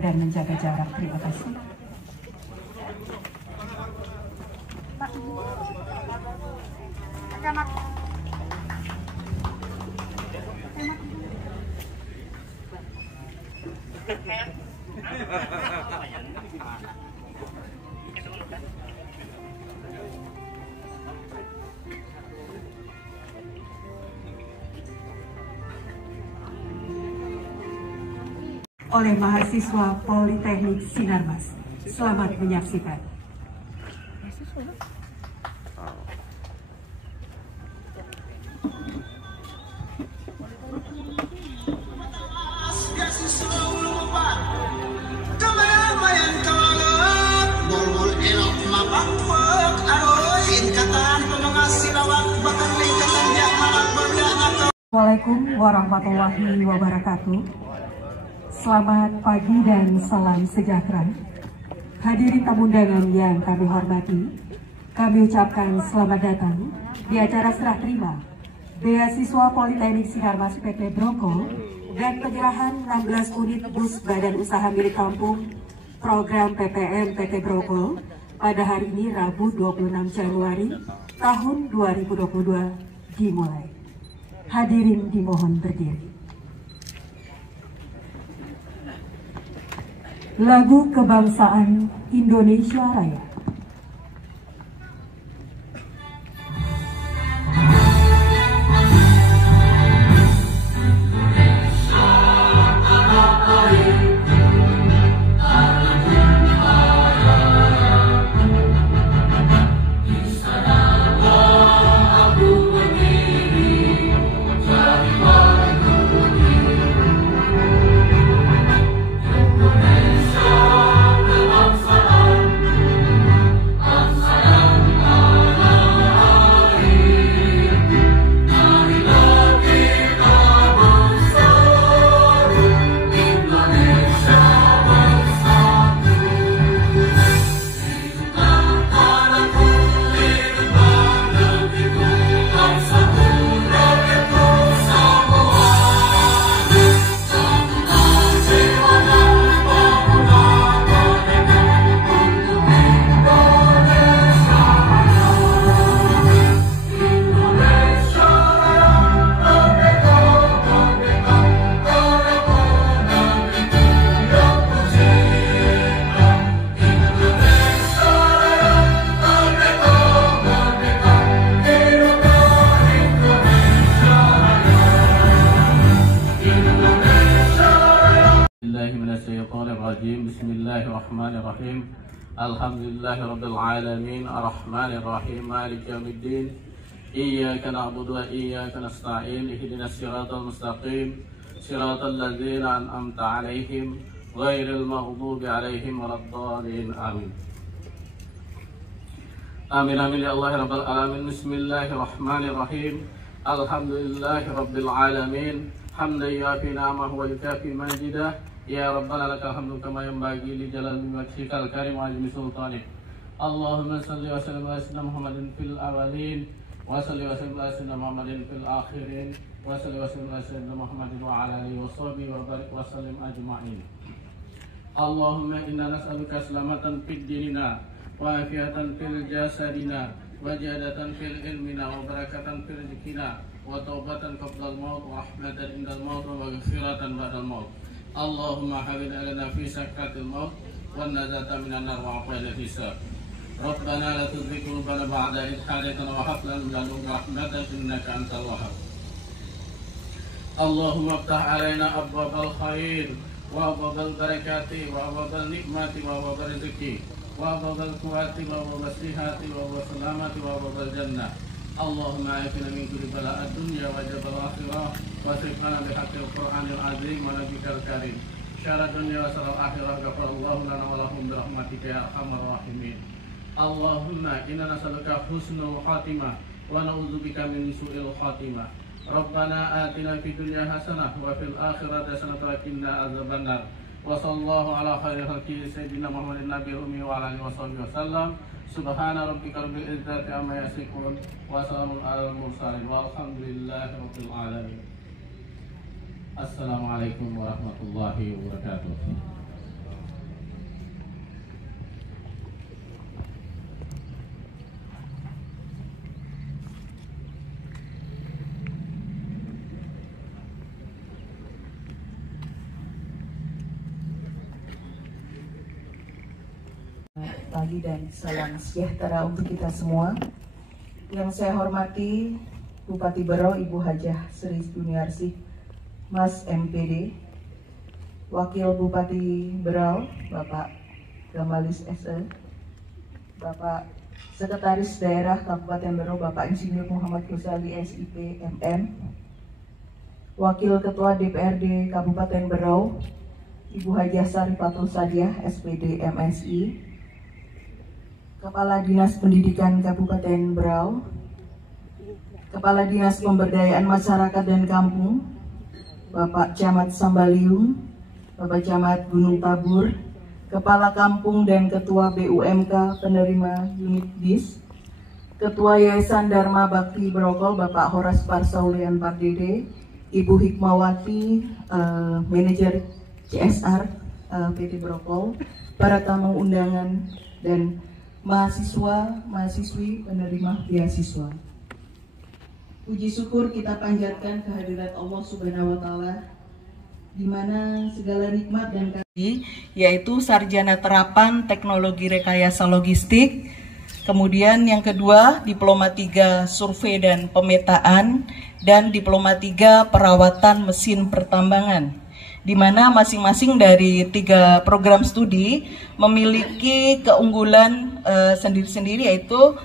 dan menjaga jarak. Terima kasih. Oleh mahasiswa Politeknik Sinarmas. Selamat menyaksikan. Assalamualaikum warahmatullahi wabarakatuh. Selamat pagi dan salam sejahtera. Hadirin tamu undangan yang kami hormati, kami ucapkan selamat datang di acara serah terima beasiswa Politeknik Sinarmas PT Broko dan penyerahan 16 unit bus Badan Usaha Milik Kampung program PPM PT Broko pada hari ini Rabu 26 Januari tahun 2022 dimulai. Hadirin dimohon berdiri. Lagu Kebangsaan Indonesia Raya. Bismillahirrahmanirrahim. Alhamdulillahirabbil alamin, arrahmanirrahim, maliki yaumiddin. Iyyaka na'budu wa iyyaka nasta'in. Ihdinas siratal mustaqim, siratal ladzina an'amta 'alaihim ghairil maghdubi 'alaihim waladdallin. Amin. Amin amin ya Allah rabbal alamin. Bismillahirrahmanirrahim. Alhamdulillahirabbil alamin. Hamdan yafi ni'amahu wa yukafi majidah. Ya Rabbana lakal hamdu kama yanbaghi li jalali wajhikal karim wa azimi sultanik. Allahumma salli wa sallim ala sayyidina Muhammadin fil awwalin wa salli wa sallim ala sayyidina Muhammadin fil akhirin wa salli wa sallim ala sayyidina Muhammadin wa ala alihi wa sahbihi wa barik wa sallim ajma'in. Allahumma inna nas'aluka salamatan fid dinina wa afiatan fil jasadina wa jadatan fil ilmina wa barakatan fil rizqina wa taubatan qabla al-maut wa rahmatan indal maut wa maghfiratan ba'dal maut. Allahumma hawwin alana fi sakratil maut wan najata minan nar wa aqwal hisab. Rabbana la tuzigh qulubana ba'da idh hadaytana wa hab lana min ladunka rahmatan innaka antal wahhab. Allahumma iftah alaina abwabal khair wa abwabal barakati wa abwabal nikmati wa abwabal rizqi wa abwabal quwwati wa abwabal sihhati wa abwabal salamati wa abwabal jannah. Allahumma afina min kulli bala'ad dunya wa jabal akhirah wa sifana bihaqqil Qur'anil azim wa nabiyil karim. Syara dunya wa syara akhirah ghafarallahu lana wa lahum bi rahmatika ya arhamar rahimin. Allahumma inna nas'aluka husnul khatimah wa na'udzubika min su'il khatimah. Rabbana atina fid dunya hasanah wa fil akhirati hasanah wa qina adzabannar. Wa sallallahu ala khairil khalqi sayyidina Muhammadin nabiyil ummi wa ala alihi wasallam. Subhana rabbika rabbil izzati amma yasifun wa salamun alal mursalin walhamdulillahi rabbil alamin. Assalamualaikum warahmatullahi wabarakatuh. pagi dan salam sejahtera untuk kita semua. Yang saya hormati Bupati Berau Ibu Hajah Sri Juniarsih Mas MPD, Wakil Bupati Berau Bapak Gamalis SE, Bapak Sekretaris Daerah Kabupaten Berau Bapak Insinyur Muhammad Ghazali SIP MM, Wakil Ketua DPRD Kabupaten Berau Ibu Hajah Sarifatul Sadiah SPD MSI, Kepala Dinas Pendidikan Kabupaten Berau, Kepala Dinas Pemberdayaan Masyarakat dan Kampung Bapak Camat Sambaliung, Bapak Camat Gunung Tabur, Kepala Kampung dan Ketua BUMK penerima unit BIS, Ketua Yayasan Dharma Bakti Brokol Bapak Horas Parsaulian Pardede, Ibu Hikmawati, Manajer CSR PT Brokol, para tamu undangan dan mahasiswa-mahasiswi penerima beasiswa. Puji syukur kita panjatkan kehadirat Allah Subhanahu wa Ta'ala, di mana segala nikmat dan kasih, yaitu sarjana terapan teknologi rekayasa logistik. Kemudian yang kedua, Diploma 3 Survei dan Pemetaan, dan Diploma 3 Perawatan Mesin Pertambangan, di mana masing-masing dari 3 program studi memiliki keunggulan sendiri-sendiri, yaitu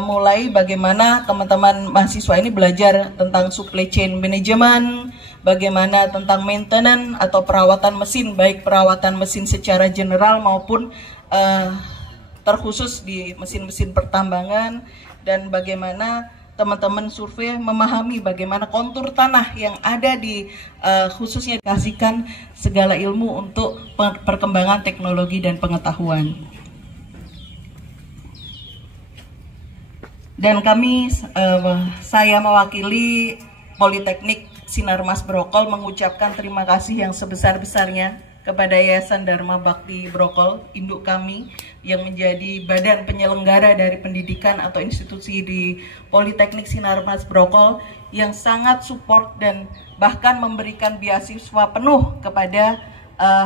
mulai bagaimana teman-teman mahasiswa ini belajar tentang supply chain management, bagaimana tentang maintenance atau perawatan mesin, baik perawatan mesin secara general maupun terkhusus di mesin-mesin pertambangan, dan bagaimana teman-teman survei memahami bagaimana kontur tanah yang ada di khususnya dikasihkan segala ilmu untuk perkembangan teknologi dan pengetahuan. Dan saya mewakili Politeknik Sinarmas Brokol mengucapkan terima kasih yang sebesar-besarnya kepada Yayasan Dharma Bakti Brokol, induk kami yang menjadi badan penyelenggara dari pendidikan atau institusi di Politeknik Sinarmas Brokol, yang sangat support dan bahkan memberikan beasiswa penuh kepada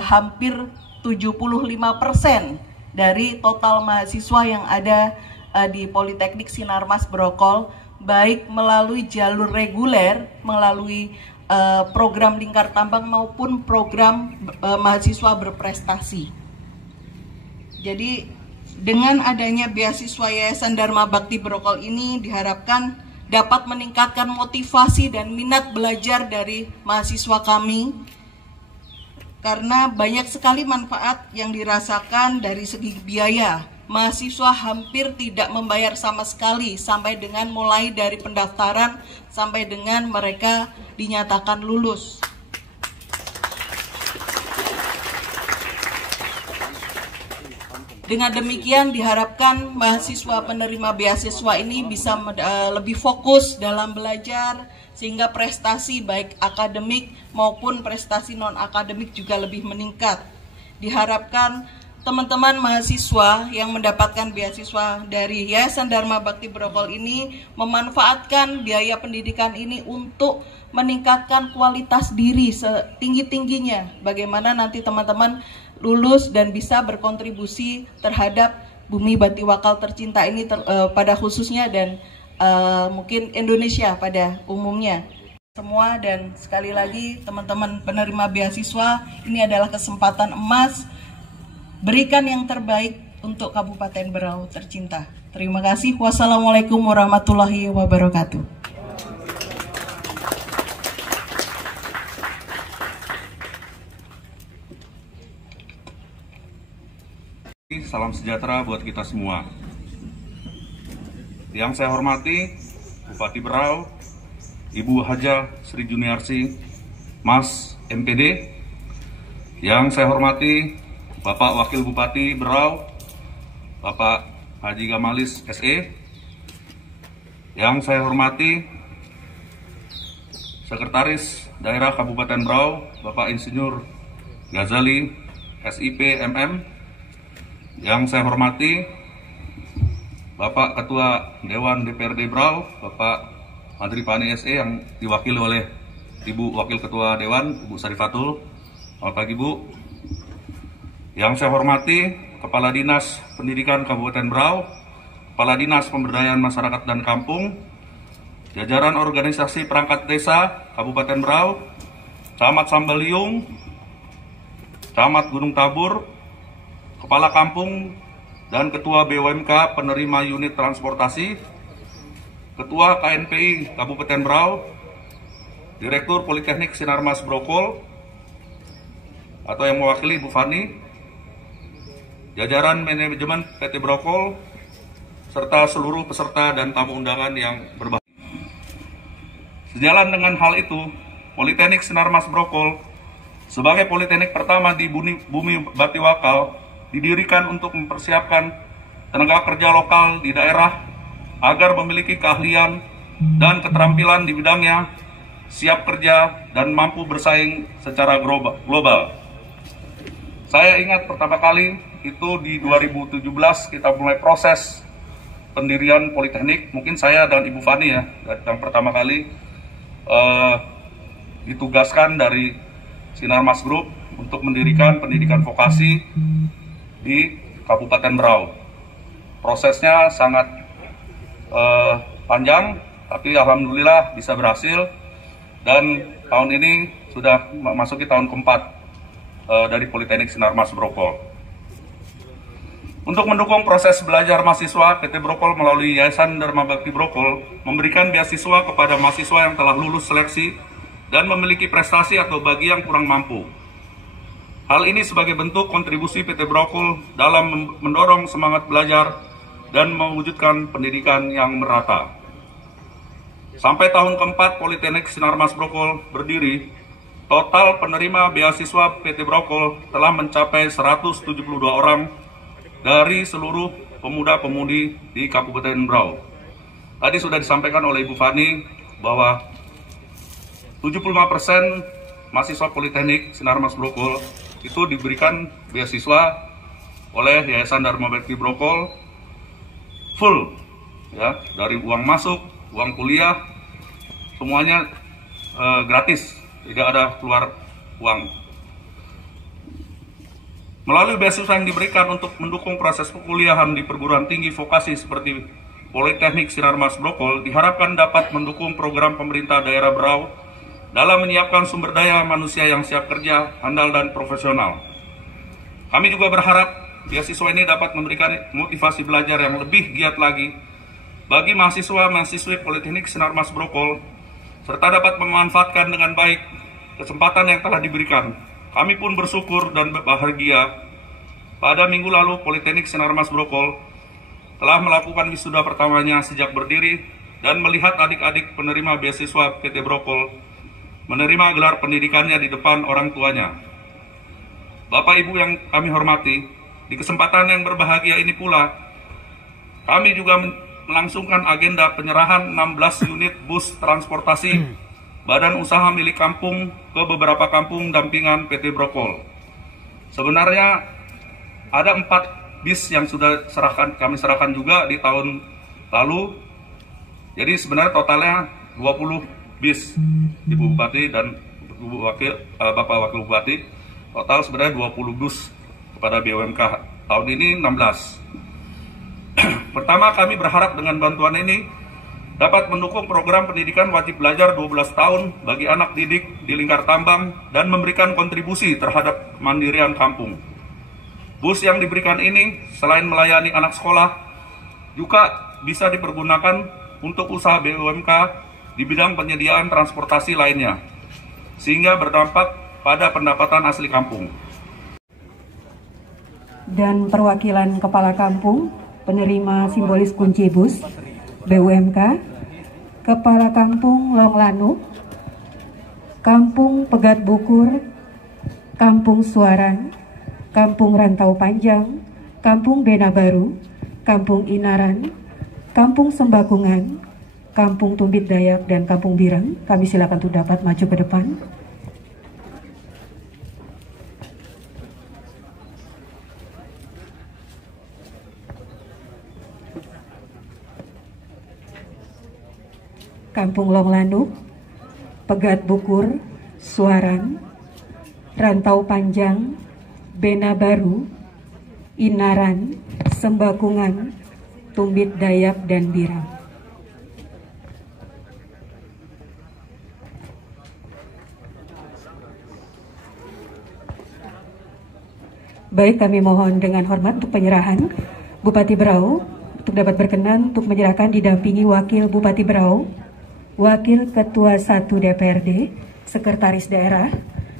hampir 75% dari total mahasiswa yang ada di Politeknik Sinarmas Brokol, baik melalui jalur reguler, melalui program lingkar tambang maupun program mahasiswa berprestasi. Jadi dengan adanya beasiswa Yayasan Dharma Bakti Brokol ini diharapkan dapat meningkatkan motivasi dan minat belajar dari mahasiswa kami, karena banyak sekali manfaat yang dirasakan dari segi biaya. Mahasiswa hampir tidak membayar sama sekali sampai dengan mulai dari pendaftaran sampai dengan mereka dinyatakan lulus. Dengan demikian diharapkan mahasiswa penerima beasiswa ini bisa lebih fokus dalam belajar, sehingga prestasi baik akademik maupun prestasi non-akademik juga lebih meningkat. Diharapkan teman-teman mahasiswa yang mendapatkan beasiswa dari Yayasan Dharma Bakti Brokol ini memanfaatkan biaya pendidikan ini untuk meningkatkan kualitas diri setinggi-tingginya. Bagaimana nanti teman-teman lulus dan bisa berkontribusi terhadap bumi Bati Wakal tercinta ini pada khususnya, dan mungkin Indonesia pada umumnya. Semua, dan sekali lagi teman-teman penerima beasiswa, ini adalah kesempatan emas. Berikan yang terbaik untuk Kabupaten Berau tercinta. Terima kasih. Wassalamualaikum warahmatullahi wabarakatuh. Salam sejahtera buat kita semua. Yang saya hormati Bupati Berau, Ibu Hajah Sri Juniarsih Mas MPD. Yang saya hormati Bapak Wakil Bupati Berau, Bapak Haji Gamalis SE. Yang saya hormati Sekretaris Daerah Kabupaten Berau, Bapak Insinyur Ghazali SIP MM. Yang saya hormati Bapak Ketua Dewan DPRD Berau, Bapak Madripani SE, yang diwakili oleh Ibu Wakil Ketua Dewan, Ibu Sarifatul. Selamat pagi, Bu. Yang saya hormati Kepala Dinas Pendidikan Kabupaten Berau, Kepala Dinas Pemberdayaan Masyarakat dan Kampung, jajaran organisasi perangkat desa Kabupaten Berau, Camat Sambaliung, Camat Gunung Tabur, Kepala Kampung dan Ketua BUMK penerima unit transportasi, Ketua KNPI Kabupaten Berau, Direktur Politeknik Sinarmas Brokol atau yang mewakili Ibu Fani, jajaran manajemen PT Brokol, serta seluruh peserta dan tamu undangan yang berbahagia. Sejalan dengan hal itu, Politeknik Sinarmas Brokol sebagai politeknik pertama di bumi Batiwakal didirikan untuk mempersiapkan tenaga kerja lokal di daerah agar memiliki keahlian dan keterampilan di bidangnya, siap kerja dan mampu bersaing secara global. Saya ingat pertama kali itu di 2017 kita mulai proses pendirian politeknik. Mungkin saya dan Ibu Fani ya yang pertama kali ditugaskan dari Sinarmas Group untuk mendirikan pendidikan vokasi di Kabupaten Berau. Prosesnya sangat panjang, tapi alhamdulillah bisa berhasil, dan tahun ini sudah memasuki tahun keempat dari Politeknik Sinarmas Brokol. Untuk mendukung proses belajar mahasiswa, PT Brokol melalui Yayasan Dharma Bakti Brokol memberikan beasiswa kepada mahasiswa yang telah lulus seleksi dan memiliki prestasi atau bagi yang kurang mampu. Hal ini sebagai bentuk kontribusi PT Brokol dalam mendorong semangat belajar dan mewujudkan pendidikan yang merata. Sampai tahun keempat Politeknik Sinarmas Brokol berdiri, total penerima beasiswa PT Brokol telah mencapai 172 orang dari seluruh pemuda-pemudi di Kabupaten Berau. Tadi sudah disampaikan oleh Ibu Fani bahwa 75% mahasiswa Politeknik Sinarmas Brokol itu diberikan beasiswa oleh Yayasan Dharma Bakti Brokol full, ya, dari uang masuk, uang kuliah, semuanya gratis, tidak ada keluar uang. Melalui beasiswa yang diberikan untuk mendukung proses perkuliahan di perguruan tinggi vokasi seperti Politeknik Sinarmas Brokol diharapkan dapat mendukung program pemerintah daerah Berau dalam menyiapkan sumber daya manusia yang siap kerja, handal dan profesional. Kami juga berharap beasiswa ini dapat memberikan motivasi belajar yang lebih giat lagi bagi mahasiswa-mahasiswi Politeknik Sinarmas Brokol, serta dapat memanfaatkan dengan baik kesempatan yang telah diberikan. Kami pun bersyukur dan bahagia pada minggu lalu Politeknik Sinarmas Brokol telah melakukan wisuda pertamanya sejak berdiri dan melihat adik-adik penerima beasiswa PT Brokol menerima gelar pendidikannya di depan orang tuanya. Bapak Ibu yang kami hormati, di kesempatan yang berbahagia ini pula, kami juga melangsungkan agenda penyerahan 16 unit bus transportasi badan usaha milik kampung ke beberapa kampung dampingan PT Brokol. Sebenarnya ada 4 bis yang sudah kami serahkan juga di tahun lalu. Jadi sebenarnya totalnya 20 bis, Ibu Bupati dan Bapak Wakil Bupati. Total sebenarnya 20 bus kepada BUMK. Tahun ini 16. Pertama, kami berharap dengan bantuan ini dapat mendukung program pendidikan wajib belajar 12 tahun bagi anak didik di Lingkar Tambang dan memberikan kontribusi terhadap kemandirian kampung. Bus yang diberikan ini selain melayani anak sekolah, juga bisa dipergunakan untuk usaha BUMK di bidang penyediaan transportasi lainnya, sehingga berdampak pada pendapatan asli kampung. Dan perwakilan kepala kampung penerima simbolis kunci bus BUMK, Kepala Kampung Longlanu, Kampung Pegat Bukur, Kampung Suaran, Kampung Rantau Panjang, Kampung Bena Baru, Kampung Inaran, Kampung Sembakungan, Kampung Tumbit Dayak, dan Kampung Birang. Kami silakan untuk dapat maju ke depan. Kampung Longlanu, Pegat Bukur, Suaran, Rantau Panjang, Bena Baru, Inaran, Sembakungan, Tumbit Dayak, dan Biram. Baik, kami mohon dengan hormat untuk penyerahan Bupati Berau untuk dapat berkenan untuk menyerahkan didampingi Wakil Bupati Berau, Wakil Ketua 1 DPRD, Sekretaris Daerah,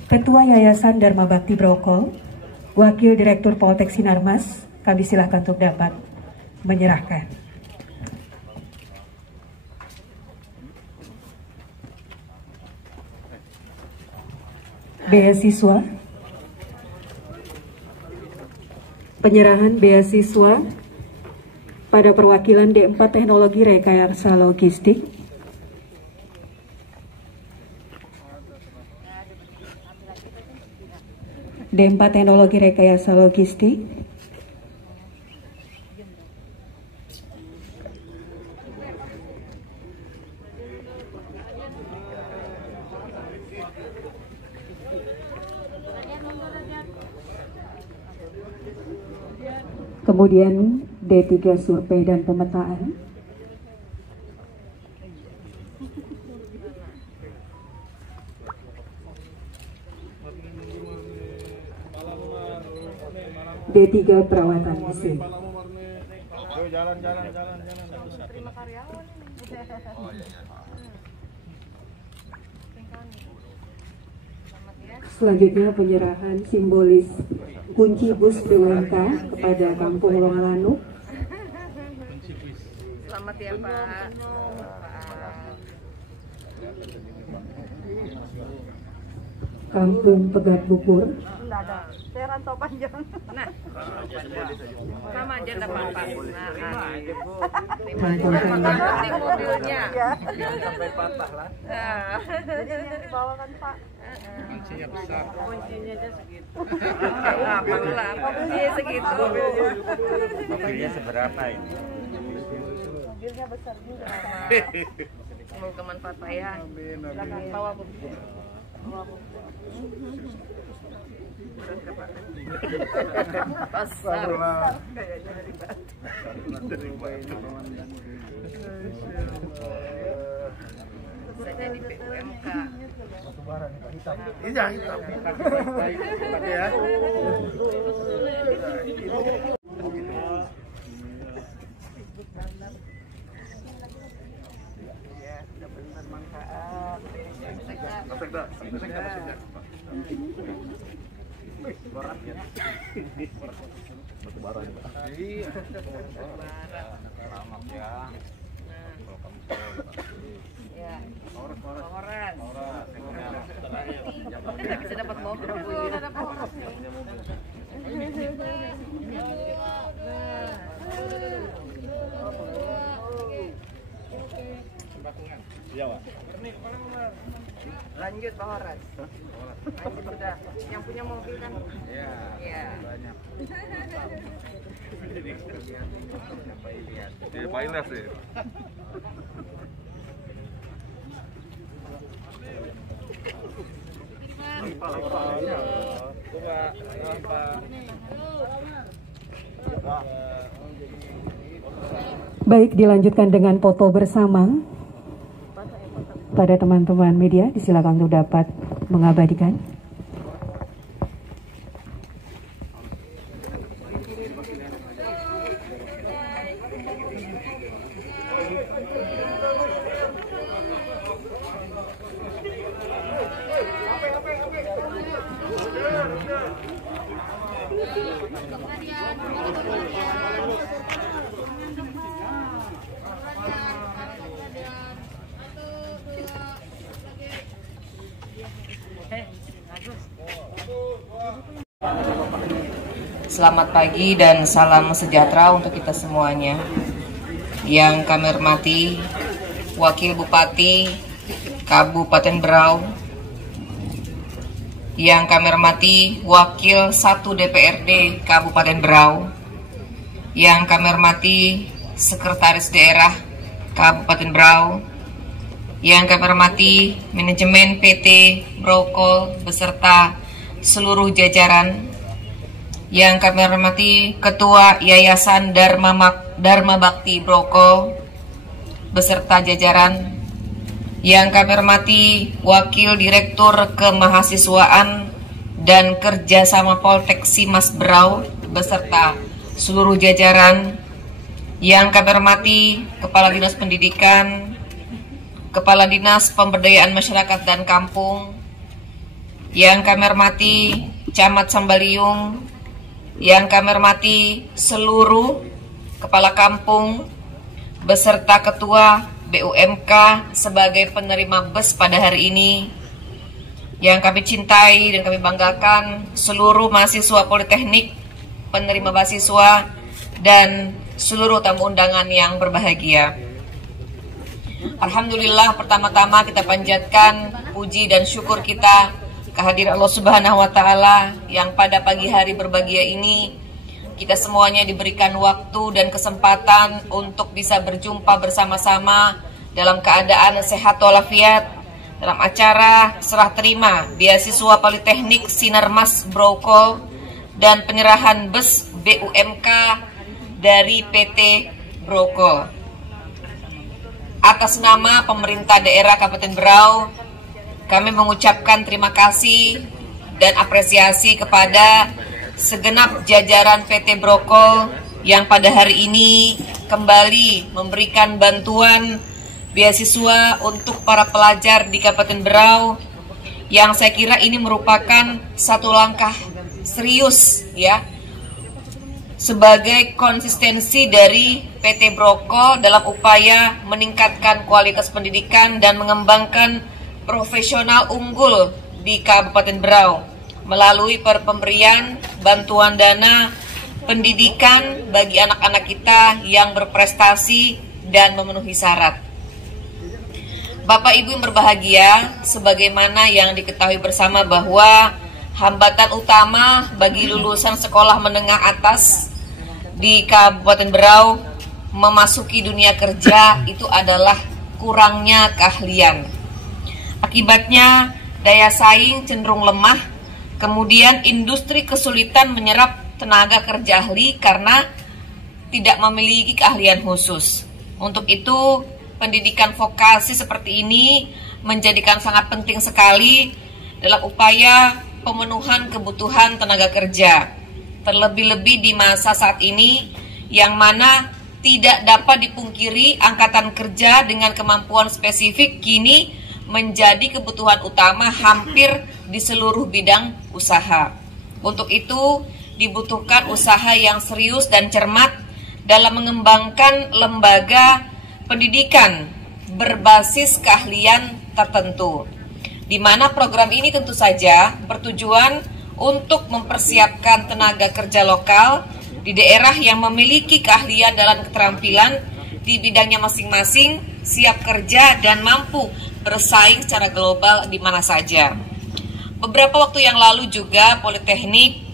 Ketua Yayasan Dharma Bakti Brokol, Wakil Direktur Poltek Sinarmas. Kami silakan untuk dapat menyerahkan. Beasiswa. Penyerahan beasiswa pada perwakilan D4 Teknologi Rekayasa Logistik. D4 Teknologi Rekayasa Logistik. Kemudian D3 Survei dan Pemetaan. D3 Perawatan mesin. Selanjutnya penyerahan simbolis kunci bus BUMK kepada Kampung Longalanu. Selamat ya Pak. Kampung Pegat Bukur. Enggak ada. Saya rantau panjang. Nah, sama aja depan Pak. Nah, mobilnya. Sampai patah lah. Jadi yang dibawakan Pak. Kuncinya besar. Kuncinya aja segitu. Mobilnya segitu. Mobilnya seberapa ini? Mobilnya besar juga. Mau kemanfaat Pak ya. Silakan bawa Bu. Pasar. Saja di BUMK. Iya, hitam. Ya. Bisa dapat mobil. Lanjut Pak Horas. Lanjut udah. Yang punya mobil kan? Iya. Iya. Banyak. Pak Ilyas sih. Baik, dilanjutkan dengan foto bersama. Pada teman-teman media, disilakan untuk dapat mengabadikan. Selamat pagi dan salam sejahtera untuk kita semuanya. Yang kami hormati Wakil Bupati Kabupaten Berau, yang kami hormati Wakil 1 DPRD Kabupaten Berau, yang kami hormati Sekretaris Daerah Kabupaten Berau, yang kami hormati manajemen PT Brokol beserta seluruh jajaran, yang kami hormati Ketua Yayasan Dharma Bakti Brokol beserta jajaran, yang kami hormati Wakil Direktur Kemahasiswaan dan Kerjasama Poltek Simas Berau beserta seluruh jajaran, yang kami hormati Kepala Dinas Pendidikan, Kepala Dinas Pemberdayaan Masyarakat dan Kampung, yang kami hormati Camat Sambaliung, yang kami hormati seluruh kepala kampung beserta Ketua BUMK sebagai penerima BES pada hari ini, yang kami cintai dan kami banggakan seluruh mahasiswa Politeknik, penerima beasiswa, dan seluruh tamu undangan yang berbahagia. Alhamdulillah, pertama-tama kita panjatkan puji dan syukur kita kehadiran Allah Subhanahu wa Ta'ala yang pada pagi hari berbahagia ini kita semuanya diberikan waktu dan kesempatan untuk bisa berjumpa bersama-sama dalam keadaan sehat walafiat dalam acara serah terima beasiswa Politeknik Sinarmas Brokol dan penyerahan BES BUMK dari PT Brokol. Atas nama pemerintah daerah Kabupaten Berau, kami mengucapkan terima kasih dan apresiasi kepada segenap jajaran PT Brokol yang pada hari ini kembali memberikan bantuan beasiswa untuk para pelajar di Kabupaten Berau, yang saya kira ini merupakan satu langkah serius ya sebagai konsistensi dari PT Brokol dalam upaya meningkatkan kualitas pendidikan dan mengembangkan profesional unggul di Kabupaten Berau melalui pemberian bantuan dana pendidikan bagi anak-anak kita yang berprestasi dan memenuhi syarat. Bapak Ibu yang berbahagia, sebagaimana yang diketahui bersama bahwa hambatan utama bagi lulusan sekolah menengah atas di Kabupaten Berau memasuki dunia kerja itu adalah kurangnya keahlian. Akibatnya daya saing cenderung lemah, kemudian industri kesulitan menyerap tenaga kerja ahli karena tidak memiliki keahlian khusus. Untuk itu, pendidikan vokasi seperti ini menjadikan sangat penting sekali dalam upaya pemenuhan kebutuhan tenaga kerja. Terlebih-lebih di masa saat ini yang mana tidak dapat dipungkiri angkatan kerja dengan kemampuan spesifik kini menjadi kebutuhan utama hampir di seluruh bidang usaha. Untuk itu, dibutuhkan usaha yang serius dan cermat dalam mengembangkan lembaga pendidikan berbasis keahlian tertentu, di mana program ini tentu saja bertujuan untuk mempersiapkan tenaga kerja lokal di daerah yang memiliki keahlian dan keterampilan di bidangnya masing-masing, siap kerja dan mampu bersaing secara global di mana saja. Beberapa waktu yang lalu juga Politeknik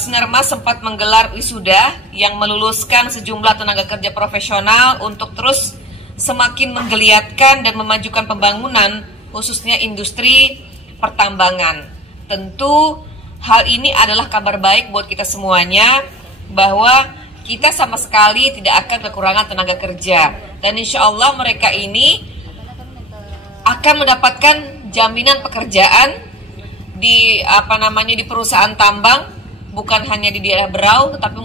Sinarmas sempat menggelar wisuda yang meluluskan sejumlah tenaga kerja profesional untuk terus semakin menggeliatkan dan memajukan pembangunan khususnya industri pertambangan. Tentu hal ini adalah kabar baik buat kita semuanya bahwa kita sama sekali tidak akan kekurangan tenaga kerja, dan insya Allah mereka ini akan mendapatkan jaminan pekerjaan di di perusahaan tambang, bukan hanya di daerah Berau, tetapi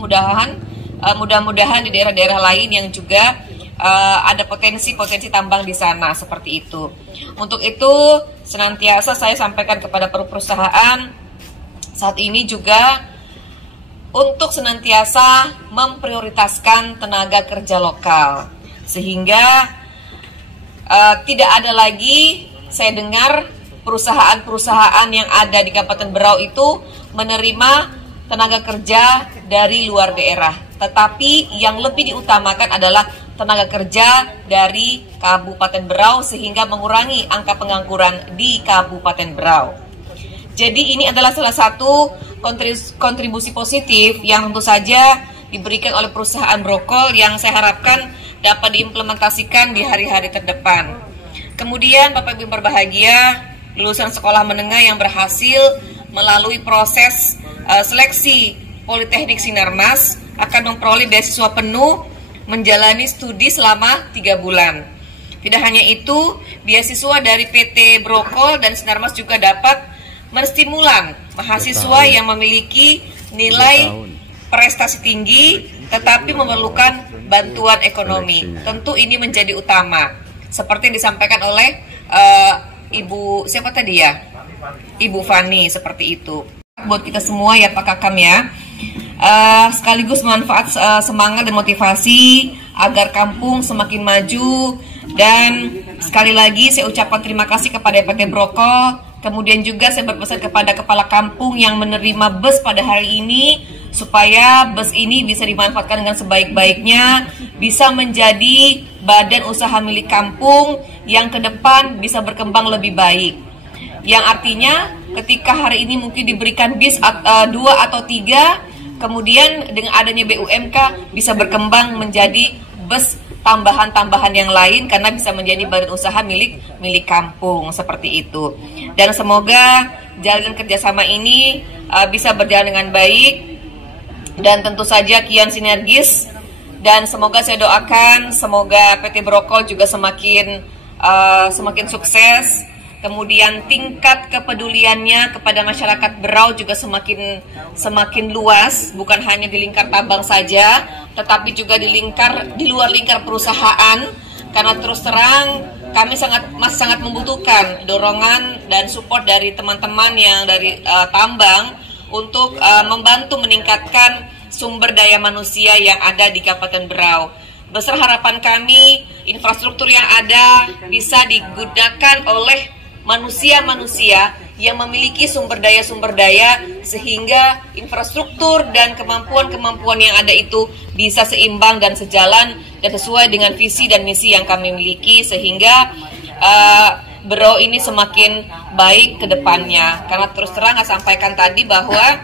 mudah-mudahan di daerah-daerah lain yang juga ada potensi-potensi tambang di sana seperti itu. Untuk itu senantiasa saya sampaikan kepada perusahaan saat ini juga untuk senantiasa memprioritaskan tenaga kerja lokal, sehingga tidak ada lagi saya dengar perusahaan-perusahaan yang ada di Kabupaten Berau itu menerima tenaga kerja dari luar daerah, tetapi yang lebih diutamakan adalah tenaga kerja dari Kabupaten Berau sehingga mengurangi angka pengangguran di Kabupaten Berau. Jadi ini adalah salah satu kontribusi positif yang tentu saja diberikan oleh perusahaan Brokol yang saya harapkan dapat diimplementasikan di hari-hari terdepan. Kemudian Bapak Ibu berbahagia, lulusan sekolah menengah yang berhasil melalui proses seleksi Politeknik Sinarmas akan memperoleh beasiswa penuh menjalani studi selama 3 bulan. Tidak hanya itu, beasiswa dari PT Brokol dan Sinarmas juga dapat menstimulan mahasiswa yang memiliki nilai prestasi tinggi tetapi memerlukan bantuan ekonomi. Tentu ini menjadi utama, seperti yang disampaikan oleh Ibu siapa tadi ya? Ibu Fani, seperti itu. Buat kita semua ya Pak Kakam ya. Sekaligus manfaat semangat dan motivasi agar kampung semakin maju, dan sekali lagi saya ucapkan terima kasih kepada PT Brokol. Kemudian juga saya berpesan kepada kepala kampung yang menerima bus pada hari ini supaya bus ini bisa dimanfaatkan dengan sebaik-baiknya, bisa menjadi badan usaha milik kampung yang ke depan bisa berkembang lebih baik. Yang artinya ketika hari ini mungkin diberikan bis 2 atau 3, kemudian dengan adanya BUMK bisa berkembang menjadi bus tambahan-tambahan yang lain karena bisa menjadi badan usaha milik kampung, seperti itu. Dan semoga jalan kerjasama ini bisa berjalan dengan baik dan tentu saja kian sinergis, dan semoga saya doakan semoga PT Brokol juga semakin sukses. Kemudian tingkat kepeduliannya kepada masyarakat Berau juga semakin luas, bukan hanya di lingkar tambang saja, tetapi juga di luar lingkar perusahaan. Karena terus terang kami masih sangat membutuhkan dorongan dan support dari teman-teman yang dari tambang untuk membantu meningkatkan sumber daya manusia yang ada di Kabupaten Berau. Besar harapan kami infrastruktur yang ada bisa digunakan oleh manusia-manusia yang memiliki sumber daya sehingga infrastruktur dan kemampuan-kemampuan yang ada itu bisa seimbang dan sejalan dan sesuai dengan visi dan misi yang kami miliki, sehingga Berau ini semakin baik ke depannya. Karena terus terang saya sampaikan tadi bahwa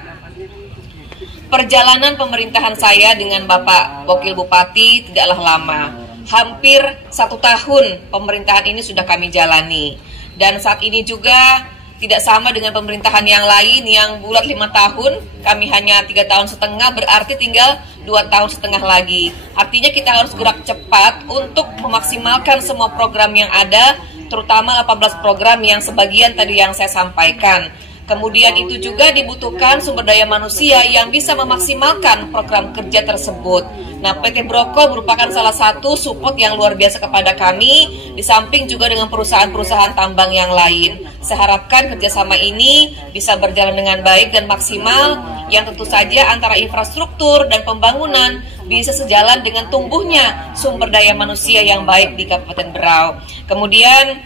perjalanan pemerintahan saya dengan Bapak Wakil Bupati tidaklah lama. Hampir 1 tahun pemerintahan ini sudah kami jalani. Dan saat ini juga tidak sama dengan pemerintahan yang lain yang bulat 5 tahun, kami hanya 3,5 tahun, berarti tinggal 2,5 tahun lagi. Artinya kita harus gerak cepat untuk memaksimalkan semua program yang ada, terutama 18 program yang sebagian tadi yang saya sampaikan. Kemudian itu juga dibutuhkan sumber daya manusia yang bisa memaksimalkan program kerja tersebut. Nah, PT Brokol merupakan salah satu support yang luar biasa kepada kami, di samping juga dengan perusahaan-perusahaan tambang yang lain. Saya harapkan kerjasama ini bisa berjalan dengan baik dan maksimal, yang tentu saja antara infrastruktur dan pembangunan bisa sejalan dengan tumbuhnya sumber daya manusia yang baik di Kabupaten Berau. Kemudian,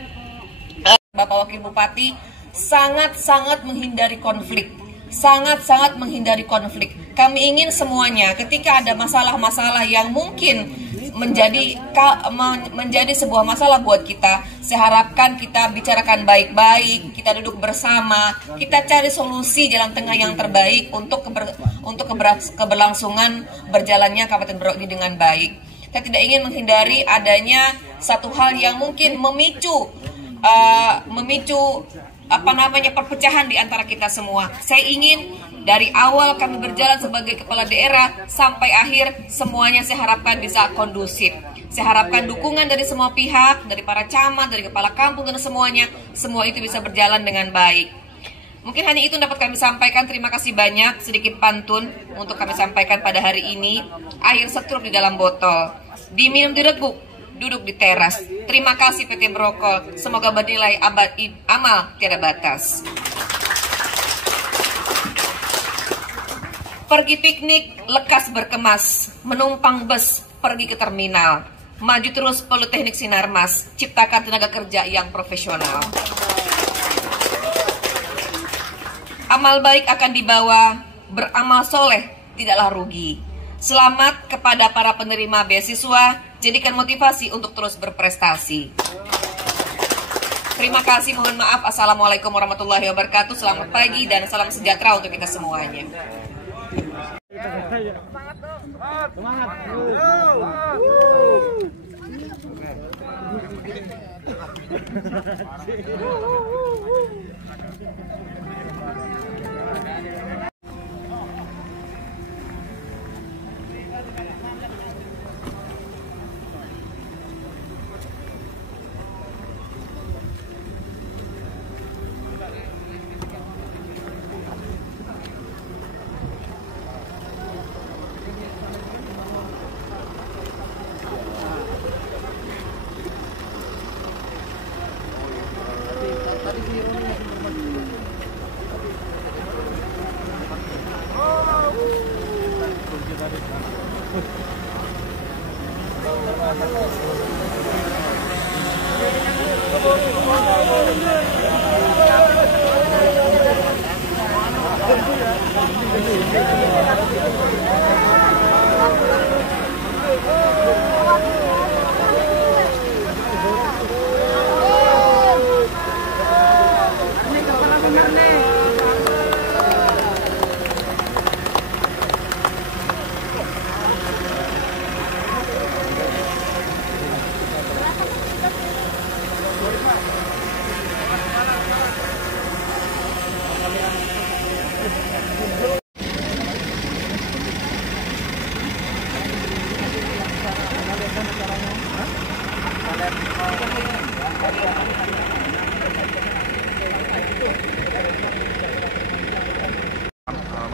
Bapak Wakil Bupati sangat-sangat menghindari konflik. Sangat-sangat menghindari konflik. Kami ingin semuanya ketika ada masalah-masalah yang mungkin menjadi sebuah masalah buat kita, saya harapkan kita bicarakan baik-baik, kita duduk bersama, kita cari solusi jalan tengah yang terbaik untuk keberlangsungan berjalannya Kabupaten Berau ini dengan baik. Saya tidak ingin menghindari adanya satu hal yang mungkin memicu perpecahan di antara kita semua. Saya ingin dari awal kami berjalan sebagai kepala daerah sampai akhir semuanya saya harapkan bisa kondusif. Saya harapkan dukungan dari semua pihak, dari para camat, dari kepala kampung dan semuanya, semua itu bisa berjalan dengan baik. Mungkin hanya itu dapat kami sampaikan. Terima kasih banyak. Sedikit pantun untuk kami sampaikan pada hari ini. Air setrup di dalam botol, diminum direguk, duduk di teras. Terima kasih PT Brokol. Semoga bernilai amal tiada batas. Pergi piknik, lekas berkemas, menumpang bus, pergi ke terminal. Maju terus Politeknik Sinarmas, ciptakan tenaga kerja yang profesional. Amal baik akan dibawa, beramal soleh tidaklah rugi. Selamat kepada para penerima beasiswa, jadikan motivasi untuk terus berprestasi. Terima kasih, mohon maaf. Assalamualaikum warahmatullahi wabarakatuh. Selamat pagi dan salam sejahtera untuk kita semuanya. Semangat.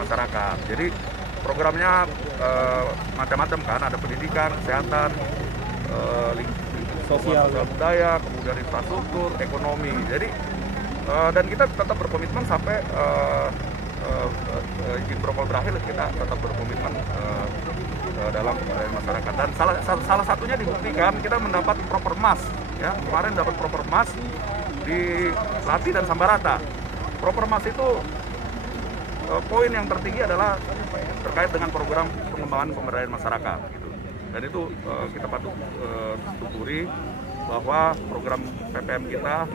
Masyarakat. Jadi programnya macam-macam kan, ada pendidikan, kesehatan, sosial budaya, kemudian infrastruktur, ekonomi. Jadi dan kita tetap berkomitmen sampai izin brokol berakhir, kita tetap berkomitmen dalam pemberdayaan masyarakat. Dan salah satunya dibuktikan kita mendapat propermas, ya kemarin dapat propermas di Lati dan Sambarata. Propermas itu poin yang tertinggi adalah terkait dengan program pengembangan pemberdayaan masyarakat gitu. Dan itu kita patut syukuri bahwa program PPM kita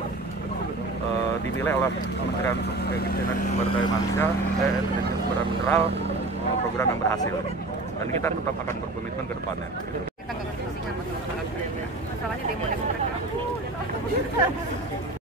dinilai oleh Kementerian Sumber Daya Manusia Sumber Mineral program yang berhasil, dan kita tetap akan berkomitmen ke depannya. Kita nggak pusing sama masalahnya demo mereka.